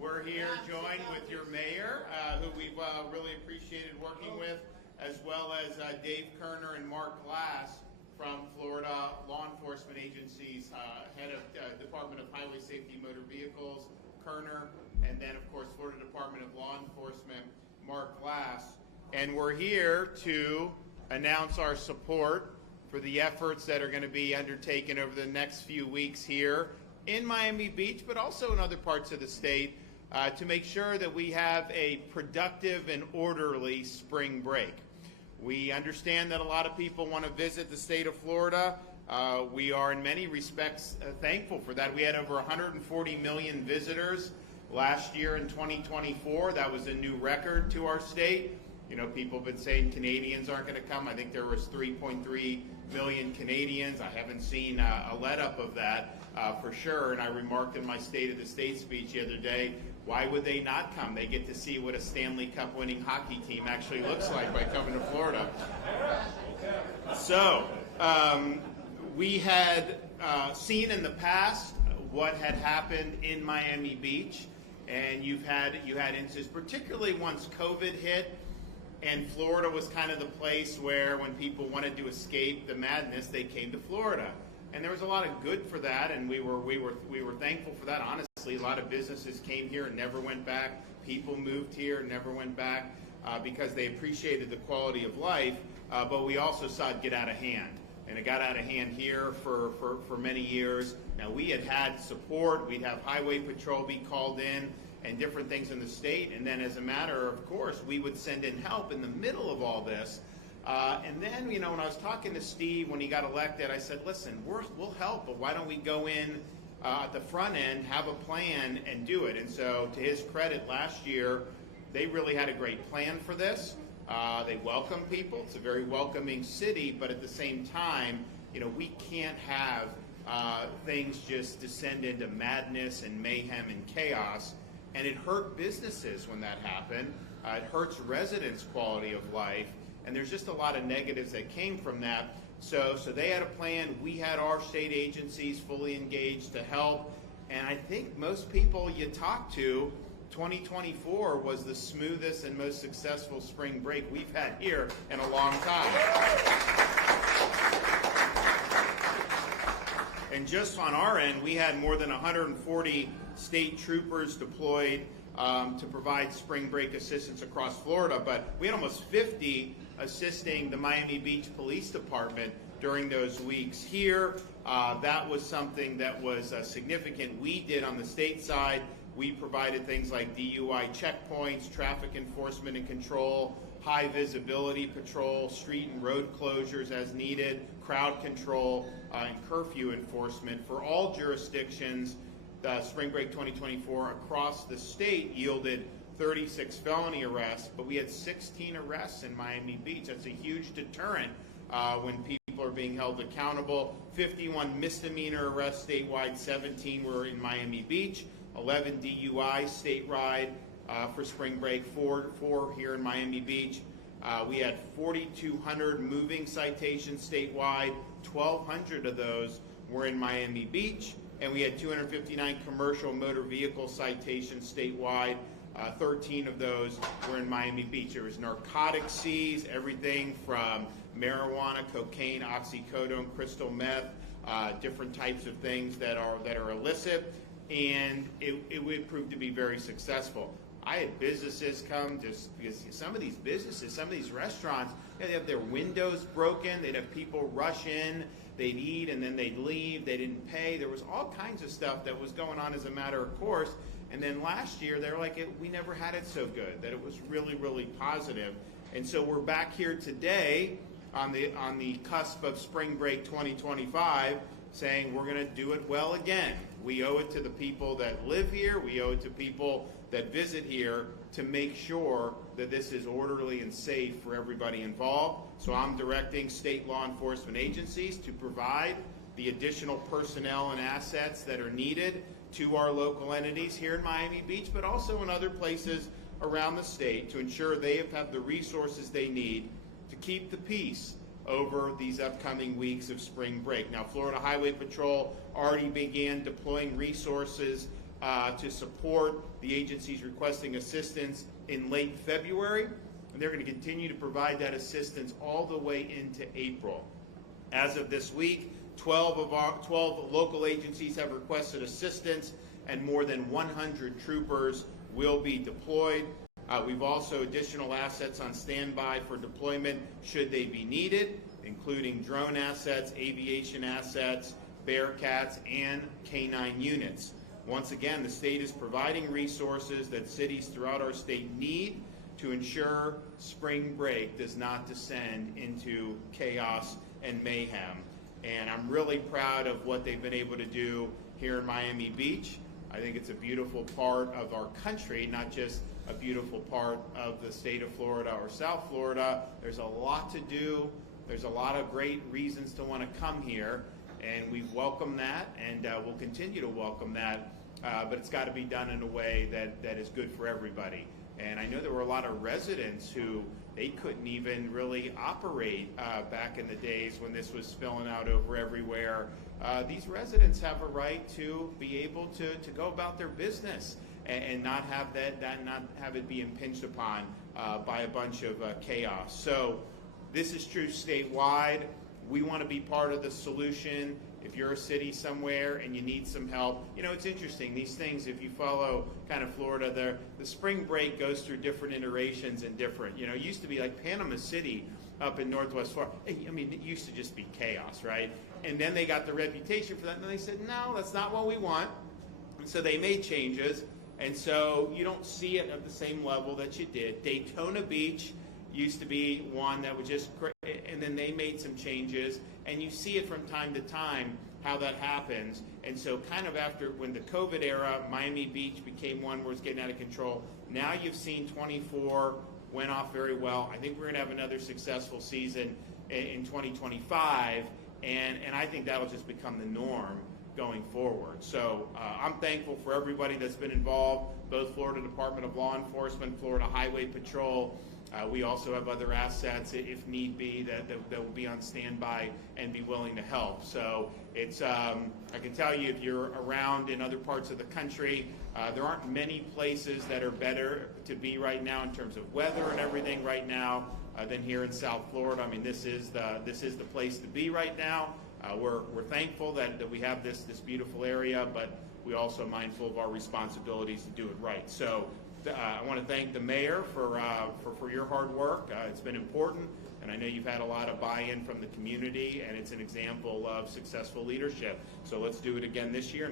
We're here joined with your mayor, who we've really appreciated working with, as well as Dave Kerner and Mark Glass from Florida Law Enforcement Agencies, head of Department of Highway Safety Motor Vehicles, Kerner, and then of course Florida Department of Law Enforcement, Mark Glass. And we're here to announce our support for the efforts that are going to be undertaken over the next few weeks here in Miami Beach, but also in other parts of the state, to make sure that we have a productive and orderly spring break. We understand that a lot of people want to visit the state of Florida. We are in many respects thankful for that. We had over 140 million visitors last year in 2024. That was a new record to our state. You know, people have been saying Canadians aren't going to come. I think there was 3.3 million Canadians. I haven't seen a let-up of that for sure. And I remarked in my State of the State speech the other day, why would they not come? They get to see what a Stanley Cup winning hockey team actually looks like by coming to Florida. So we had seen in the past what had happened in Miami Beach, and you had instances, particularly once COVID hit, and Florida was kind of the place where when people wanted to escape the madness, they came to Florida. And there was a lot of good for that, and we were thankful for that. Honestly, a lot of businesses came here and never went back. People moved here and never went back because they appreciated the quality of life. But we also saw it get out of hand, and it got out of hand here for many years. Now we had support. We'd have Highway Patrol be called in and different things in the state, and then as a matter of course, we would send in help in the middle of all this. And then, you know, when I was talking to Steve when he got elected, I said, listen, we'll help, but why don't we go in at the front end, have a plan, and do it? And so, to his credit, last year, they really had a great plan for this. They welcome people. It's a very welcoming city, but at the same time, you know, we can't have things just descend into madness and mayhem and chaos. And it hurt businesses when that happened. It hurts residents' quality of life. And there's just a lot of negatives that came from that. So they had a plan. We had our state agencies fully engaged to help. And I think most people you talk to, 2024 was the smoothest and most successful spring break we've had here in a long time. And just on our end, we had more than 140 state troopers deployed to provide spring break assistance across Florida, but we had almost 50 assisting the Miami Beach Police Department during those weeks here. That was something that was significant. We did on the state side. We provided things like DUI checkpoints, traffic enforcement and control, high visibility patrol, street and road closures as needed, crowd control, and curfew enforcement for all jurisdictions. Spring Break 2024 across the state yielded 36 felony arrests, but we had 16 arrests in Miami Beach. That's a huge deterrent when people are being held accountable. 51 misdemeanor arrests statewide, 17 were in Miami Beach, 11 DUI statewide for Spring Break, 4 here in Miami Beach. We had 4,200 moving citations statewide, 1,200 of those were in Miami Beach. And we had 259 commercial motor vehicle citations statewide. 13 of those were in Miami Beach. There was narcotic seize, everything from marijuana, cocaine, oxycodone, crystal meth, different types of things that are illicit, and it would prove to be very successful. I had businesses come just because some of these businesses, some of these restaurants, they have their windows broken. They'd have people rush in. They'd eat and then they'd leave. They didn't pay. There was all kinds of stuff that was going on as a matter of course. And then last year, they were like, we never had it so good, that it was really, really positive. And so we're back here today on the cusp of Spring Break 2025 saying we're going to do it well again. We owe it to the people that live here. We owe it to people that visit here to make sure that this is orderly and safe for everybody involved. So I'm directing state law enforcement agencies to provide the additional personnel and assets that are needed to our local entities here in Miami Beach, but also in other places around the state to ensure they have the resources they need to keep the peace over these upcoming weeks of spring break. Now, Florida Highway Patrol already began deploying resources to support the agencies requesting assistance in late February, and they're going to continue to provide that assistance all the way into April. As of this week, 12 local agencies have requested assistance, and more than 100 troopers will be deployed. We've also additional assets on standby for deployment should they be needed, including drone assets, aviation assets, Bearcats, and K-9 units. Once again, the state is providing resources that cities throughout our state need to ensure spring break does not descend into chaos and mayhem. And I'm really proud of what they've been able to do here in Miami Beach. I think it's a beautiful part of our country, not just a beautiful part of the state of Florida or South Florida. There's a lot to do. There's a lot of great reasons to want to come here, and we've welcomed that, and we'll continue to welcome that, but it's got to be done in a way that is good for everybody. And I know there were a lot of residents who they couldn't even really operate back in the days when this was spilling out over everywhere. These residents have a right to be able to go about their business and not have not have it be impinged upon by a bunch of chaos. So this is true statewide. We want to be part of the solution. If you're a city somewhere and you need some help, you know, it's interesting. These things, if you follow kind of Florida, the spring break goes through different iterations and different, you know, it used to be like Panama City up in Northwest Florida. I mean, it used to just be chaos, right? And then they got the reputation for that, and then they said, no, that's not what we want. And so they made changes, and so you don't see it at the same level that you did. Daytona Beach used to be one that was just great, and then they made some changes, and you see it from time to time how that happens. And so kind of after, when the COVID era, Miami Beach became one where it's getting out of control. Now you've seen 24 went off very well. I think we're going to have another successful season in 2025, and I think that'll just become the norm going forward. So I'm thankful for everybody that's been involved, both Florida Department of Law Enforcement, Florida Highway Patrol. We also have other assets, if need be, that will be on standby and be willing to help. So it's, I can tell you, if you're around in other parts of the country, there aren't many places that are better to be right now in terms of weather and everything right now than here in South Florida. I mean, this is the place to be right now. We're thankful that we have this beautiful area, but we're also mindful of our responsibilities to do it right. So I want to thank the mayor for your hard work. It's been important, and I know you've had a lot of buy-in from the community, and it's an example of successful leadership. So let's do it again this year.